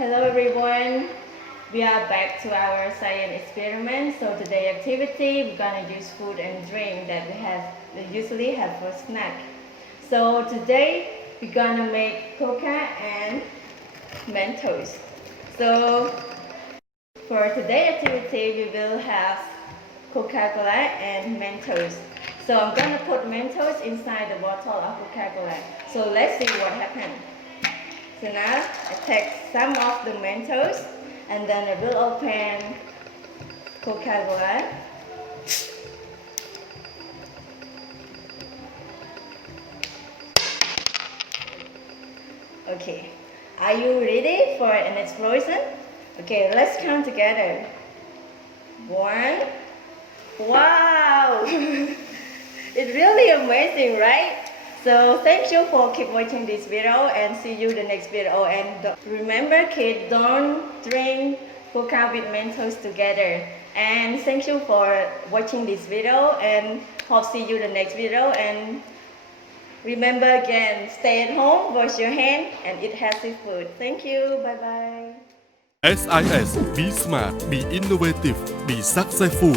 Hello everyone. We are back to our science experiment. So today activity we're gonna use food and drink that we usually have for snack. So today we're gonna make coca and Mentos. So for today activity we will have Coca-Cola and Mentos. So I'm gonna put Mentos inside the bottle of Coca-Cola. So let's see what happens. So now I take some of the Mentos and then I will open Coca-Cola. Okay, are you ready for an explosion? Okay, let's count together. 1. Wow! It's really amazing, right? So thank you for keep watching this video and see you the next video. And remember kids, don't drink coca with Mentos together. And thank you for watching this video and hope see you the next video. And remember again, stay at home, wash your hand and eat healthy food. Thank you. Bye bye. SIS Be Smart Be Innovative Be Successful